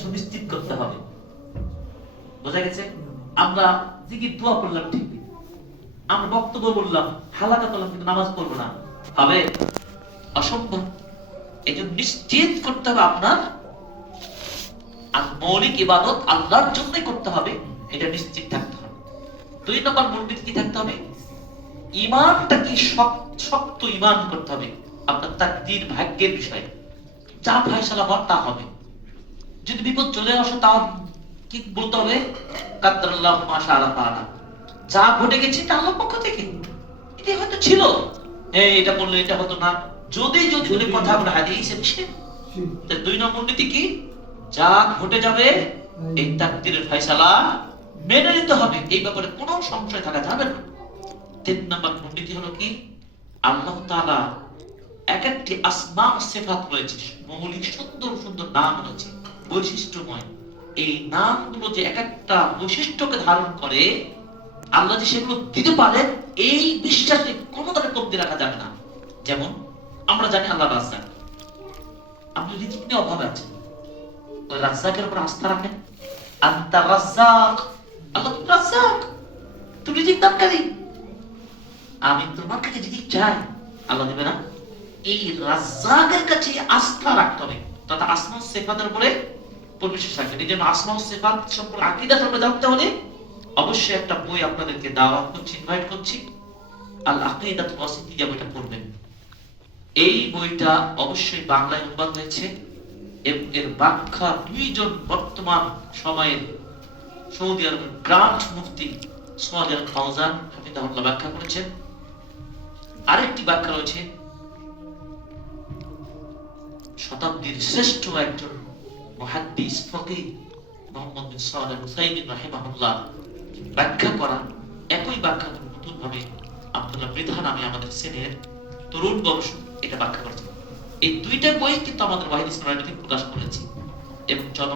সুনিশ্চিত করতে হবে। বোঝা গেছে? আমরা জিকির দোয়া করলাম ঠিক, আমরা বক্তব্য বললাম, হালাকা করলাম, কিন্তু নামাজ পড়বো না, হবে? অসম্ভব। এই জন্য নিশ্চিত করতে হবে আপনার আর মৌলিক ইবাদত আল্লাহর জন্যই করতে হবে, এটা নিশ্চিত থাকতে হবে। 2 নম্বর মূলনীতি কি থাকতে হবে? ঈমানটা কি শক্ত ঈমান করতে হবে আপনার তাকদীর, ভাগ্যের বিষয়ে। যা ফয়সালা হওয়ার তা হবে। যদি বিপদ চলে আসে তাও কি বলতে হবে? কাদ্দারাল্লাহু মা শাআ ফাআলা। যা ঘটে গেছে তা আল্লাহর পক্ষ থেকে, এটা হয়তো ছিল, এটা বললে এটা হতো না, যদি ওই কথা আমরা হাদিসে মিশে। 2 নম্বর নীতি কি? যা ঘটে যাবে এই তাকদীরের ফয়সালা মেনে নিতে হবে, এই ব্যাপারে কোনো সংশয় থাকা যাবে না। 3 নম্বর নীতি হলো কি? আল্লাহ তাআলা এক একটি আসমা ও সিফাত রয়েছে, মৌলিক সুন্দর সুন্দর নাম রয়েছে, বৈশিষ্ট্যময়। এই নামগুলো যে এক একটা বৈশিষ্ট্যকে ধারণ করে, আল্লাহ যে সেগুলো দিতে পারেন, এই বিশ্বাসে কোনো ধরনের কমতি রাখা যাবে না। যেমন আমরা জানি আল্লাহ রাজ্জাক, আপনি রিজিক নিয়ে অভাবে আছেন, ওই রাজ্জাকের উপর আস্থা রাখেন। আনতা রাজ্জাক, আল্লাহ রাজ্জাক, তুমি রিজিক দানকারী, আমি তোমার কাছে রিজিক চাই, আল্লাহ দিবে না? এই রাজ্জাকের কাছে আস্থা রাখতে হবে, তথা আসমা ও সিফাতের উপরে পরিবেশ রাখবেন। এই জন্য আসমা ও সিফাত সম্পর্কে আকীদা সম্পর্কে জানতে হলে অবশ্যই একটা বই আপনাদেরকে দাওয়াত করছি, ইনভাইট করছি, আল আকীদাতুল ওয়াসিতিয়া, বইটা পড়বেন। এই বইটা অবশ্যই বাংলায় অনুবাদ হয়েছে এবং এর ব্যাখ্যা 2 জন বর্তমান সময়ের সৌদি আরবের গ্রান্ড মুফতি সালেহ আল ফাওজান হাফিজাহুল্লাহ ব্যাখ্যা করেছেন। আরেকটি ব্যাখ্যা রয়েছে শতাব্দীর শ্রেষ্ঠ একজন মুহাদ্দিস ফকিহ মুহাম্মদ বিন সালেহ আল উসাইমিন রাহিমাহুল্লাহ ব্যাখ্যা করা। একই ব্যাখ্যা নতুন ভাবে আব্দুল্লাহ মৃধা নামে আমাদের সিনিয়র তরুণ গবেষক এটা ব্যাখ্যা করেছেন। এই 2টা বই কিন্তু আমাদের ওয়াহিদ ইসলাম প্রকাশ করেছে এবং